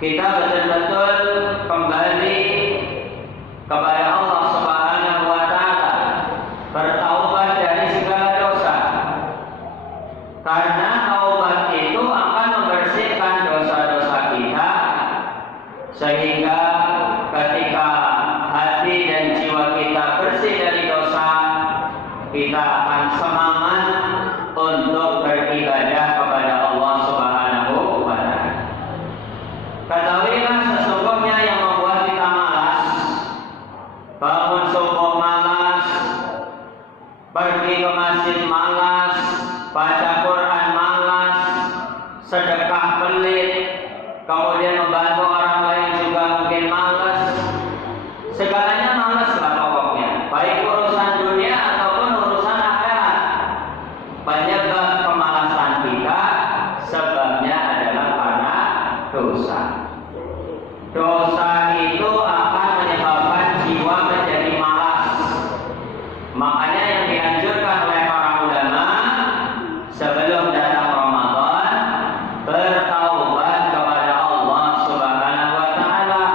kita betul-betul kembali kepada Allah Subhanahu wa Ta'ala, bertaubat dari segala dosa, karena taubat itu akan membersihkan dosa-dosa kita, sehingga ketika hati dan jiwa kita bersih dari dosa, kita akan semangat untuk beribadah kepada Allah Subhanahu wa Ta'ala. Ketahuilah sesungguhnya yang membuat kita malas, bangun subuh malas, pergi ke masjid malas, baca Quran malas, sedekah pelit, kemudian membantu orang lain juga mungkin malas. Segalanya malas lah pokoknya, baik urusan dunia ataupun urusan akhirat. Penyebab kemalasan kita sebabnya adalah karena dosa. Dosa itu akan menyebabkan jiwa menjadi malas. Makanya yang dianjurkan oleh para ulama sebelum datang Ramadan, bertaubat kepada Allah Subhanahu wa Ta'ala,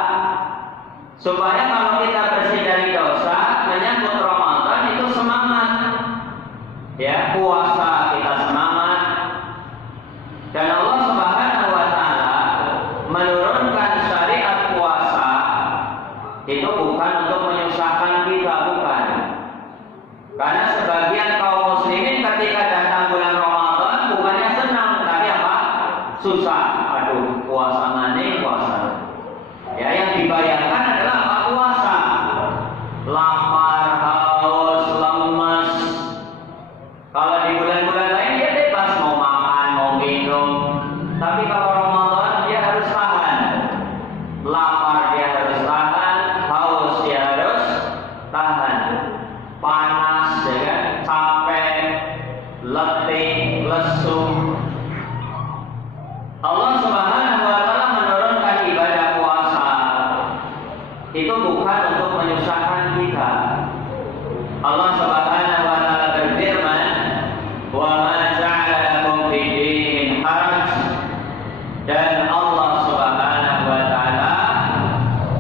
supaya kalau kita bersih dari dosa, menyambut Ramadan itu semangat. Ya, puasa kita semangat. Dan Allah Subhanahu wa Ta'ala menurunkan syariat puasa itu bukan untuk menyusahkan kita, bukan. Karena sebagian kaum muslimin ketika datang bulan Ramadan bukannya senang, tapi apa? Susah. Aduh, puasa maning, puasa. Ya, yang dibayangkan adalah apa? Puasa. Lapar, haus, lemes. Kalau di bulan-bulan lain dia bebas mau makan, mau minum. Tapi kalau Ramadan dia harus tahan. Lapar dia harus tahan, haus dia harus tahan. Panas, ya kan? Capek, letih, lesu. Allah Subhanahu wa Ta'ala menurunkan ibadah puasa itu bukan untuk menyusahkan kita. Allah Subhanahu wa Ta'ala berfirman, "Wa ma ja'ala lakum fid dini min haraj." Dan Allah Subhanahu wa Ta'ala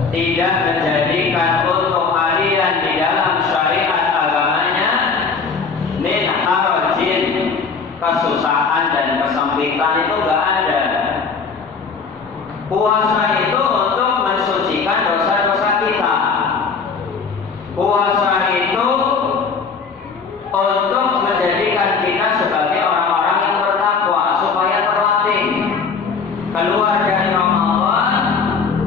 tidak menjadikan untuk kalian di dalam syariat agamanya min harajin, kesusahan dan kesempitan itu enggak ada. Puasa itu untuk mensucikan dosa-dosa kita. Puasa itu untuk menjadikan kita sebagai orang-orang yang bertakwa, supaya terlatih keluar dari Ramadan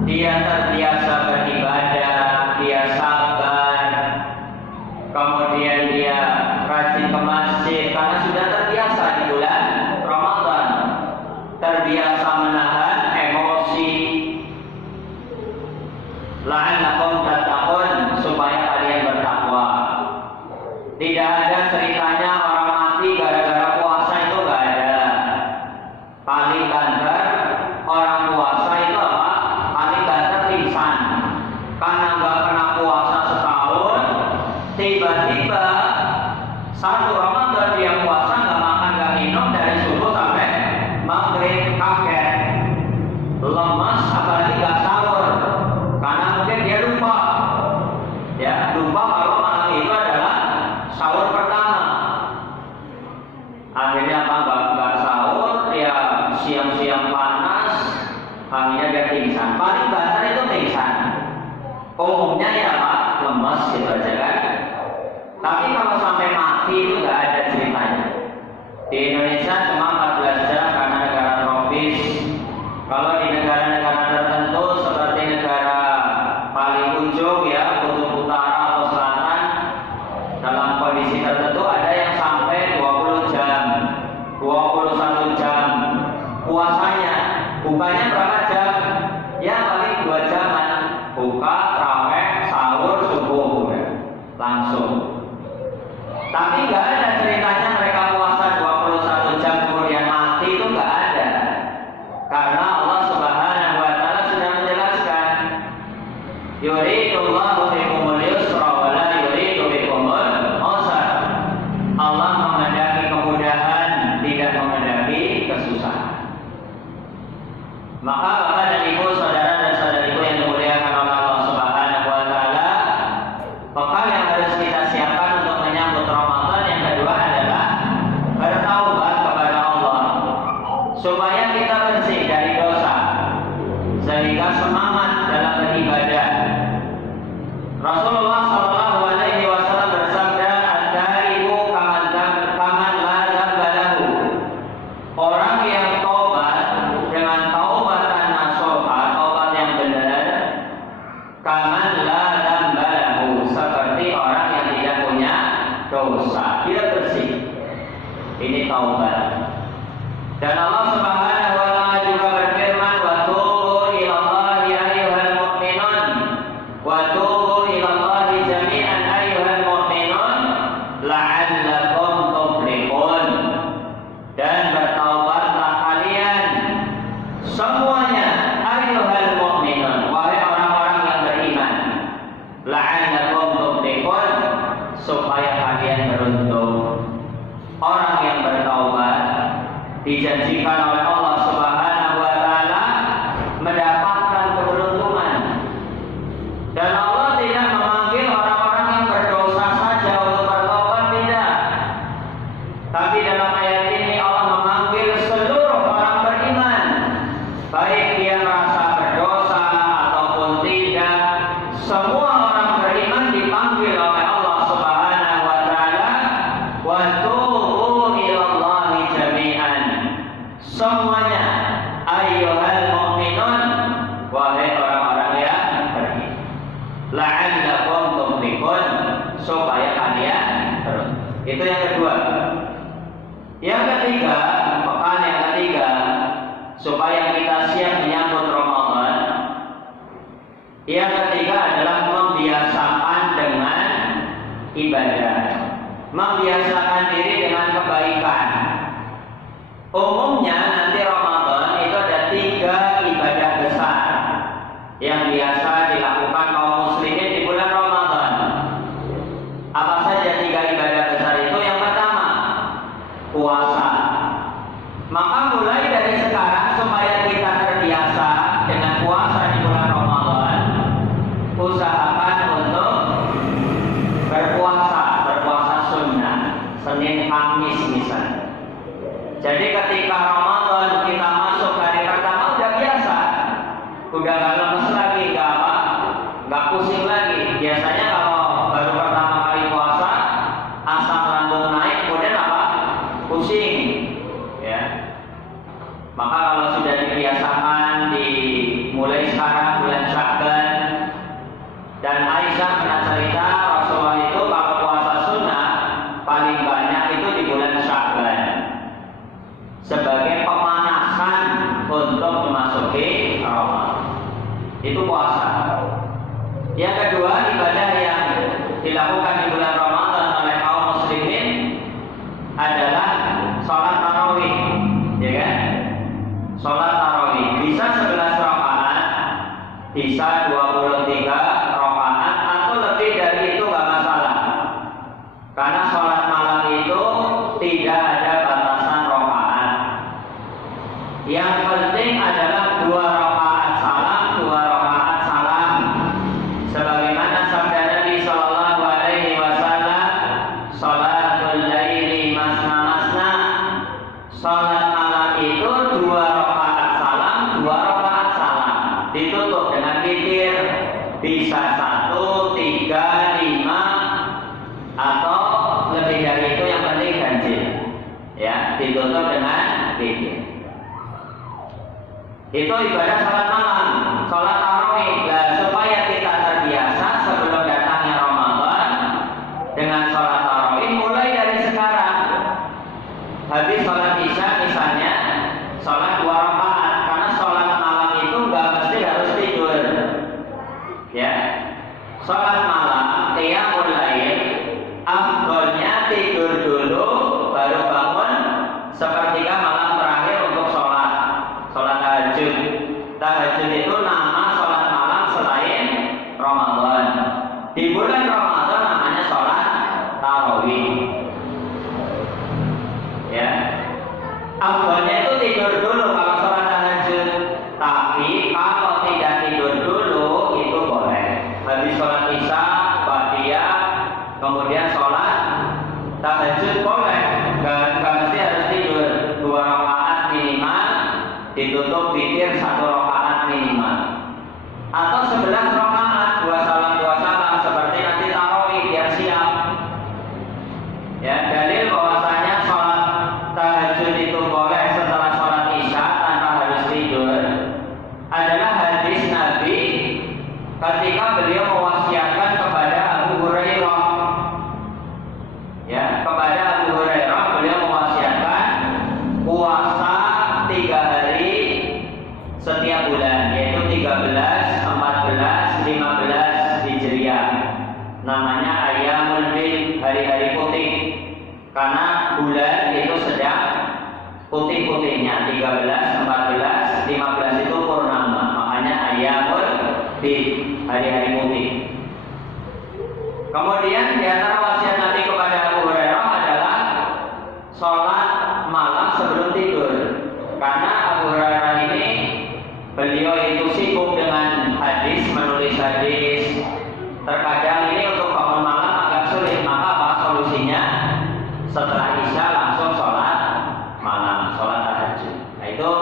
dia terbiasa beribadah, dia sabar, kemudian dia rajin ke masjid karena sudah terbiasa di bulan Ramadan, terbiasa menahan emosi. La'allakum tattaqun, supaya kalian bertakwa. Tidak ada ceritanya orang mati gara-gara puasa, itu enggak ada. Paling banter orang puasa itu apa? Paling banter pingsan karena enggak kena puasa setahun, tiba-tiba satu Ramadan dia puasa, enggak makan, enggak minum dari subuh sampai maghrib, kaget, lemas, apalagi enggak sahur karena mungkin dia lupa. Ya, lupa kalau malam itu adalah sahur pertama. Akhirnya apa? Enggak sahur, ya siang-siang panas, akhirnya dia pingsan. Paling banter itu pingsan. Umumnya ya Pak, lemas gitu aja kan. Tapi kalau sampai mati itu enggak ada ceritanya. Di Indonesia cuma 14 jam karena negara tropis. Kalau di negara-negara tertentu seperti negara paling ujung ya, kutub utara atau selatan, dalam kondisi tertentu ada yang sampai 20 jam, 21 jam puasanya. Bukanya berapa jam? Ya paling 2 jaman. Buka, raweh, sahur, subuh, langsung. Ini taubat. Dan Allah Subhanahu wa taala juga berfirman, "Wa tubu ilallahi ayyuhal mu'minun, wa tubu ilallahi jami'an ayyuhal mu'minun, la'allakum tuflihun." Dan bertaubatlah kalian semuanya, ayyuhal mu'minun, wahai orang-orang yang beriman, la'allakum tuflihun, supaya kalian beruntung. Orang yang bertaubat dijanjikan oleh Allah Subhanahu wa taala mendapatkan keberuntungan. Dan Allah tidak memanggil orang-orang yang berdosa saja untuk bertaubat, tidak. Tapi dalam ayat ini Allah memanggil seluruh orang beriman, baik dia merasa berdosa ataupun tidak. Semua orang beriman dipanggil oleh Allah Subhanahu wa taala, wa tubu ilallahi jami'an. Semuanya, ayyuhal mu'minun, wahai orang-orang yang beriman, la'allakum tuflihun, supaya kalian beruntung. Itu yang kedua. Yang ketiga, pekan yang ketiga, supaya kita siap menyambut Ramadan. Yang ketiga adalah membiasakan dengan ibadah, membiasakan diri dengan kebaikan. Umumnya nanti Ramadan itu ada 3 ibadah besar yang biasa dilakukan kaum muslimin di bulan Ramadan. Apa saja 3 ibadah besar itu? Yang pertama, puasa. Maka mulai dari sekarang supaya kita terbiasa dengan puasa di bulan Ramadan, usahakan untuk berpuasa sunnah, Senin Kamis misalnya. Jadi ketika Ramadan kita masuk hari pertama udah biasa, udah gak lemes lagi, gak pusing lagi. Biasanya kalau baru pertama kali puasa, asam lambung naik, kemudian apa? Pusing, ya. Maka kalau sudah dibiasakan dimulai sekarang bulan Sya'ban, dan Aisyah pernah cerita Rasulullah itu kalau puasa sunnah paling banyak itu di bulan Sya'ban, sebagai pemanasan untuk memasuki Ramadan. Itu puasa. Yang kedua, ibadah yang dilakukan di bulan Ramadan oleh kaum muslimin adalah sholat tarawih, ya kan? Sholat tarawih bisa 11 rakaat, bisa 23 rakaat, atau lebih dari itu gak masalah. Karena sholat malam itu tidak ada batasan rakaat. Yang penting adalah 2 rakaat salam, 2 rakaat salam. Sebagaimana sabda Nabi sallallahu alaihi wasallam, "Sholatul laili masna masna." Salat malam itu 2 rakaat salam, 2 rakaat salam. Ditutup dengan witir, bisa 1, 3, 5, atau lebih dari itu, yang penting ganjil. Ya, ditutup dengan witir. Itu ibadah salat malam, salat tarawih. Nah, supaya kita terbiasa sebelum datangnya Ramadan dengan salat tarawih mulai dari sekarang. Habis salat isya misalnya, salat 2 rakaat, karena salat malam itu nggak mesti harus tidur. Ya, salat malam qiyamul lail, afdolnya tidur dulu baru bangun sepertiga malam terakhir untuk sholat tahajud. Tahajud itu nama sholat malam selain Ramadan. Di bulan Ramadan namanya sholat tarawih. Ya, afdolnya itu tidur dulu kalau sholat tahajud. Tapi kalau tidak tidur dulu itu boleh. Habis sholat isya, ba'diyah, kemudian sholat tahajud boleh. Gak mesti harus tidur. 2 rakaat minimal, ditutup witir 1 rakaat minimal. Atau 11 rakaat, 2 salam seperti nanti tarawih biar siap. Ya, dalil bahwasanya sholat tahajud itu boleh setelah sholat isya tanpa harus tidur adalah hadis Nabi ketika beliau mewasiatkan kepada Abu Hurairah. Ya, kepada Abu Hurairah karena bulan itu sedang putih-putihnya, 13, 14, 15 itu purnama, makanya ayyamul bid, hari-hari putih. Kemudian di antara wasiat Nabi kepada Abu Hurairah adalah sholat malam sebelum tidur, karena Abu Hurairah ini beliau itu sibuk dengan hadis, menulis hadis. Terkadang ini untuk bangun malam agak sulit, maka apa solusinya? Setelah isya langsung sholat malam, sholat tahajud. Nah itu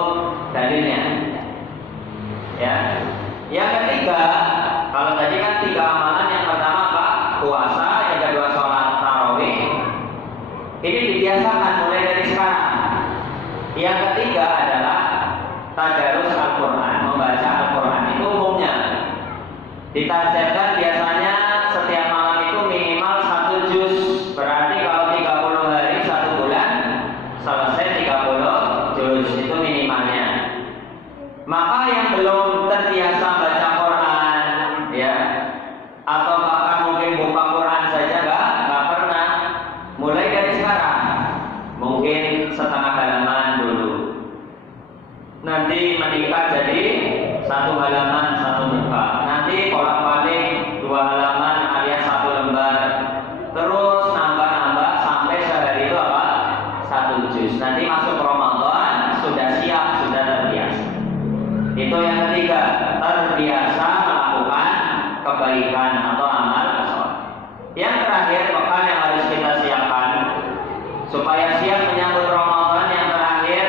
dalilnya. Ya. Yang ketiga, kalau tadi kan 3 amalan, yang pertama apa? Puasa, yang kedua sholat tarawih. Ini dibiasakan mulai dari sekarang. Yang ketiga adalah tadarus Al-Quran, membaca Al-Quran. Itu umumnya ditargetkan biasanya setiap malam itu minimal 1 juz. Berarti kalau 30 hari 1 bulan selesai 30 juz, itu minimalnya. Maka yang belum terbiasa baca Quran, ya, atau bahkan mungkin buka Quran saja nggak pernah, mulai dari sekarang, mungkin setengah halaman dulu. Nanti meningkat jadi 1 halaman 1 muka. Nanti bolak-balik 2 halaman alias 1 lembar. Terus nambah-nambah sampai sehari itu apa? 1 juz. Nanti masuk Ramadan sudah siap, sudah terbiasa. Itu yang ketiga, terbiasa melakukan kebaikan atau amal soleh. Yang terakhir, bekal yang harus kita siapkan supaya siap menyambut Ramadan. Yang terakhir,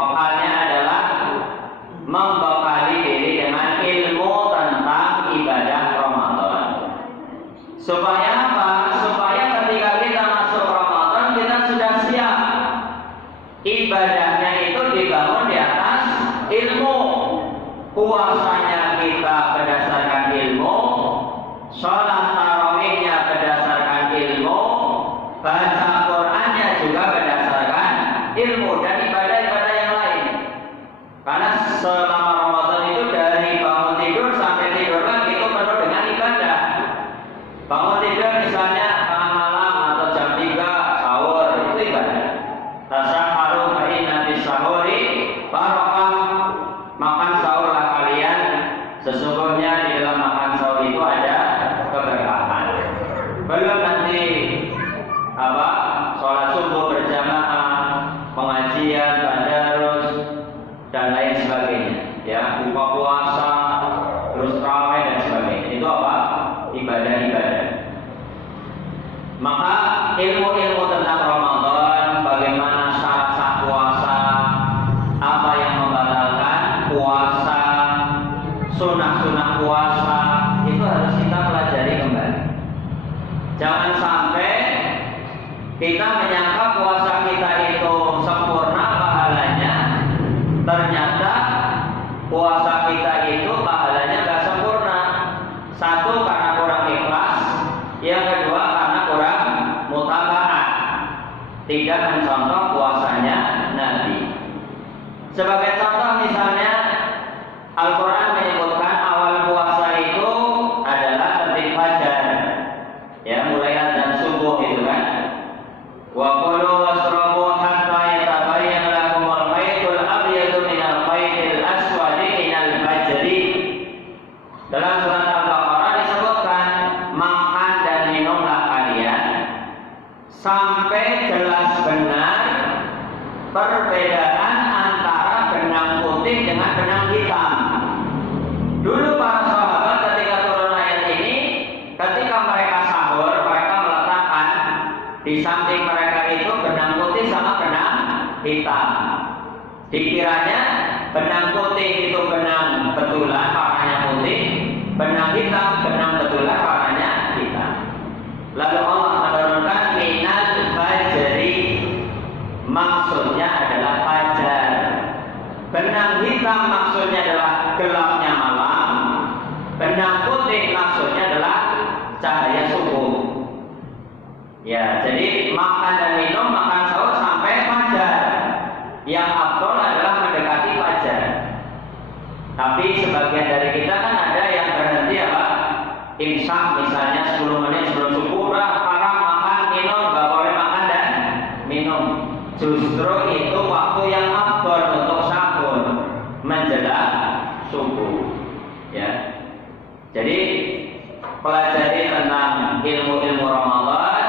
bekalnya adalah membekali diri dengan ilmu tentang ibadah Ramadan. Supaya apa? Supaya ketika kita masuk Ramadan kita sudah siap. Ibadahnya itu dibangun di atas ilmu. Puasanya kita berdasarkan ilmu, sholat tarawihnya berdasarkan ilmu, baca Qurannya juga berdasarkan ilmu, dan ibadah-ibadah yang lain. Karena selama Ramadan itu dari bangun tidur sampai tidur lagi itu penuh dengan ibadah. Bangun tidur misalnya tengah malam atau jam 3 sahur, itu ibadah. Tasahharu fa inna bis sahuri barakah. Makan sahurlah kalian, sesungguhnya di dalam makan sahur itu ada keberkahan. Belum nanti apa? Sholat subuh berjamaah, pengajian, tadarus, dan lain sebagainya. Ya, buka puasa, terus tarawih dan sebagainya. Itu apa? Ibadah-ibadah. Maka ilmu-ilmu tentang Ramadan, bagaimana syarat sah puasa, apa yang membatalkan puasa, sunah-sunah puasa, itu harus kita pelajari kembali. Jangan sampai kita menyangka puasa kita itu sempurna pahalanya, ternyata puasa kita itu pahalanya gak sempurna. Satu, karena kurang ikhlas. Yang kedua, karena kurang mutaba'ah, tidak mencontoh puasanya Nabi. Sebagai contoh misalnya, Al-Quran menyebutkan awal puasa itu adalah terbit fajar, ya, mulai azan subuh itu kan. Wa kulu wasrabu hatta yatabayyana lakumul khaytul abyadu minal khaytil aswadi minal fajri. Dalam surat Al-Baqarah disebutkan, makan dan minumlah kalian sampai jelas benar perbedaan antara benang putih dengan benang hitam. Dulu para sahabat ketika turun ayat ini, ketika mereka sahur, mereka meletakkan di samping mereka itu benang putih sama benang hitam. Dikiranya benang putih itu benang betulan, warnanya putih, benang hitam benang betulan, warnanya hitam. Lalu Allah menurunkan minal fajri, maksudnya adalah fajar. Benang hitam maksudnya adalah gelapnya malam. Benang putih maksudnya adalah cahaya subuh. Ya, jadi makan dan minum, makan sahur sampai fajar. Yang afdol adalah mendekati fajar. Tapi sebagian dari kita kan ada yang berhenti apa? Imsak misalnya 10 menit sebelum subuh, udah haram makan, minum, gak boleh makan dan Justru itu waktu yang afdal untuk sahur menjelang subuh. Ya. Jadi pelajari tentang ilmu-ilmu Ramadan,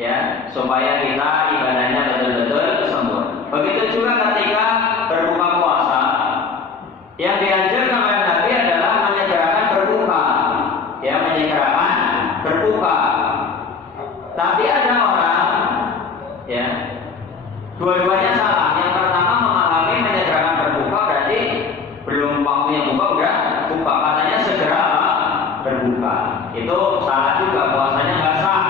ya, supaya kita ibadahnya betul-betul sempurna. Begitu juga ketika berbuka puasa, yang dianjurkan oleh Nabi adalah menyegerakan berbuka, ya, menyegerakan berbuka. Tapi ada orang, ya, dua-duanya salah. Yang pertama memahami menyegerakan berbuka berarti belum waktunya buka udah buka, katanya segera berbuka. Itu salah juga, puasanya nggak sah.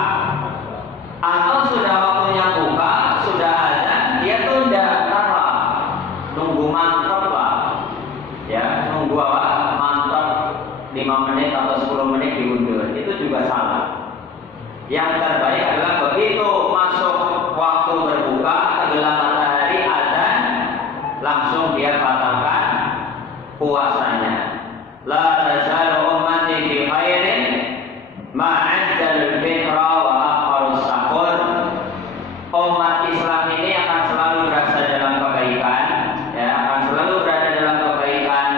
Atau sudah waktunya buka, sudah azan, dia tunda, ntar nunggu mantap lah, ya, nunggu apa? Mantap 5 menit atau 10 menit diundur, itu juga salah. Yang terbaik adalah begitu masuk waktu berbuka, tenggelam matahari, azan, langsung dia batalkan puasanya. La tazalu ummati bi khairin ma'ajjalul fitra wa akharus sahur. Umat Islam ini akan selalu berada dalam kebaikan, ya, akan selalu berada dalam kebaikan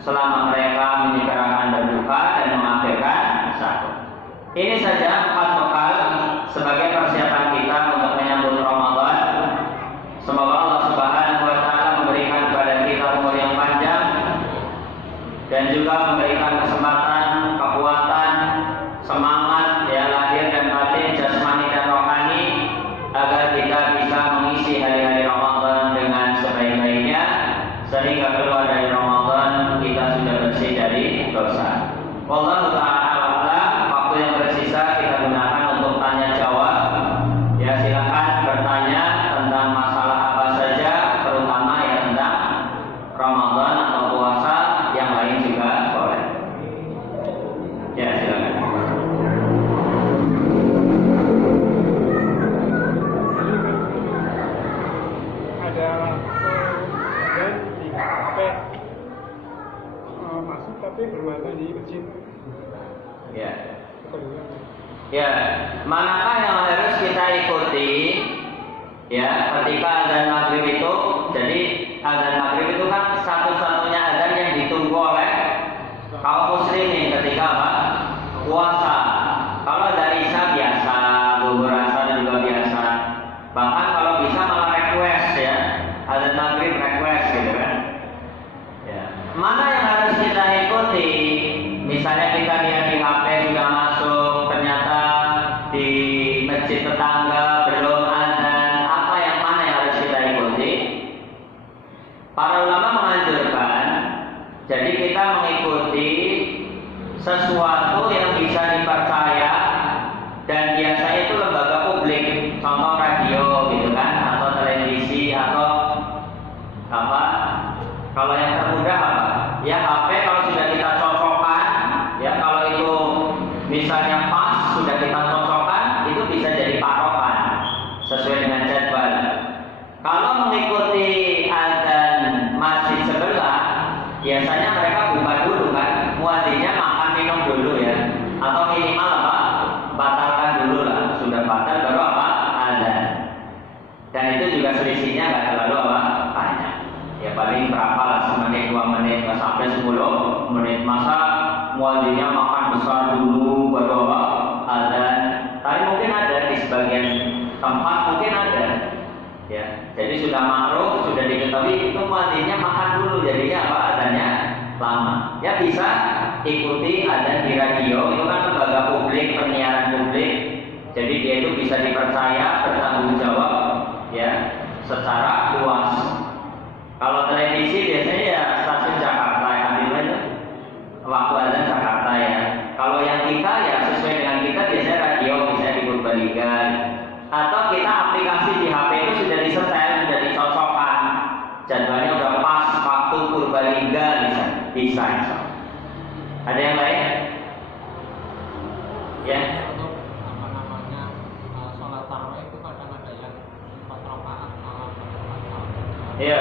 selama mereka menyegerakan berbuka dan mengakhirkan sahur. Ini saja 4 bekal sebagai persiapan kita untuk menyambut Ramadan. Semoga Allah Subhanahu wa taala memberikan kepada kita umur yang panjang dan juga memberikan kesempatan, kekuatan, semangat, ya, lahir dan batin, jasmani dan rohani, agar kita bisa mengisi hari-hari Ramadan dengan sebaik-baiknya, sehingga keluar dari Ramadan kita sudah bersih dari dosa. Wallahu ta'ala, waktu yang bersisa kita gunakan untuk tanya jawab. Ya, silakan bertanya tentang masalah apa saja, terutama ya tentang Ramadan atau puasa, yang lain juga boleh. Ya, silakan. Ada dan di kafe masuk tapi bermata di masjid. Ya. Ya, manakah yang harus kita ikuti? Ya, ketika azan maghrib itu, jadi azan maghrib itu kan satu-satunya azan yang ditunggu oleh kaum muslimin ketika apa? Puasa. Kalau dari Isya biasa, zuhur asar juga biasa. Bahkan kalau bisa malah request, ya, azan maghrib request gitu kan. Ya. Mana yang harus kita ikuti? Misalnya kita lihat di HP sudah masuk, ternyata di masjid tetangga belum azan, apa yang mana yang harus kita ikuti? Para ulama menganjurkan, jadi kita mengikuti sesuatu yang bisa dipercaya dan biasanya itu lembaga publik, contoh radio gitu kan, atau televisi atau apa? Kalau yang termudah apa? Ya HP kalau sudah kita cocokkan, ya kalau itu misalnya pas sudah kita cocokkan, itu bisa jadi patokan sesuai dengan jadwal. Kalau mengikuti azan masjid sebelah, biasanya mereka buka dulu kan, muadzinnya makan minum dulu ya, atau minimal apa? Batalkan dulu lah, sudah batal baru apa? Azan. Dan itu juga selisihnya nggak terlalu apa? Banyak. Ya paling berapa lah, semenit 2 menit, nggak sampai 10 menit. Masa muadzinnya makan besar dulu baru apa? Azan. Tapi mungkin ada di sebagian tempat, mungkin ada. Ya, jadi sudah makruh, sudah diketahui itu muadzinnya makan dulu, jadinya apa? Azannya lama. Ya bisa ikuti azan di radio, itu kan lembaga publik, penyiaran publik. Jadi dia itu bisa dipercaya, bertanggung jawab, ya, secara luas. Kalau televisi biasanya ya stasiun Jakarta ya, ambil aja waktu azan Jakarta ya. Kalau yang kita ya sesuai dengan kita, biasanya radio, bisa di Purbalingga. Atau kita aplikasi di HP itu sudah disetel, sudah dicocokkan, jadwalnya udah pas waktu Purbalingga, bisa. Ada yang lain? Ya. Untuk apa namanya sholat tarawih itu kadang ada yang 4 rakaat malam. Iya.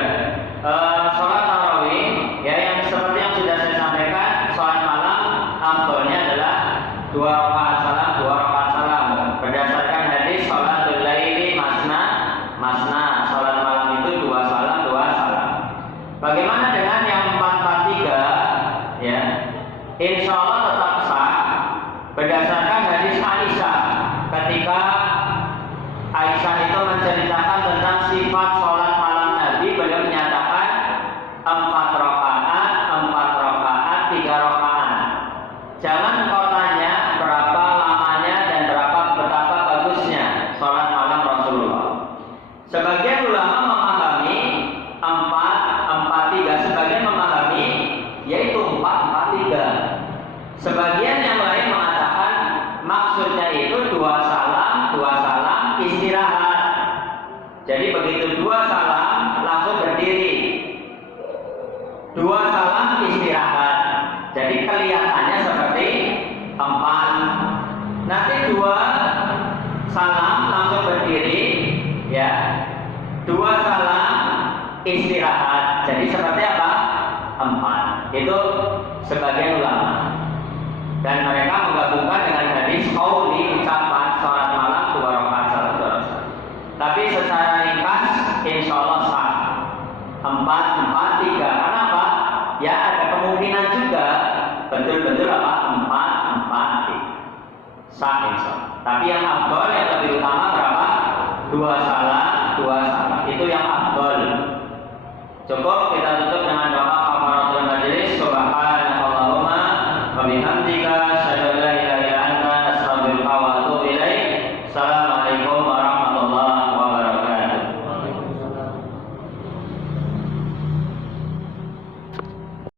Sholat tarawih ya, yang seperti yang sudah saya sampaikan, sholat malam afdalnya adalah 2 rakaat salam, 2 rakaat salam. Berdasarkan hadis sholatul laili masna ketika Aisyah itu menceritakan tentang sifat sholat malam Nabi, beliau menyatakan 4 rakaat, 3 rakaat. Jangan kau tanya berapa lamanya dan betapa bagusnya sholat malam Rasulullah. Sebagian ulama memahami 4-4-3, sebagian memahami yaitu 4-4-3. Sebagian yang lain mengatakan maksudnya itu 2 salam istirahat. Jadi begitu 2 salam langsung berdiri, 2 salam istirahat. Jadi kelihatannya seperti 4. Nanti 2 salam langsung berdiri, ya. 2 salam istirahat. Jadi seperti apa? 4. Itu sebagian ulama. Dan mereka menggabungkan dengan hadis qauli, ucapan sholat malam 2 rakaat, 1 rakaat. Tapi secara ringkas insya Allah sah 4-4-3. Karena apa? Ya ada kemungkinan juga betul-betul apa? 4-4-3 sah insya Allah. Tapi yang afdol, yang lebih utama berapa? 2 salam. Itu yang afdol. Cukup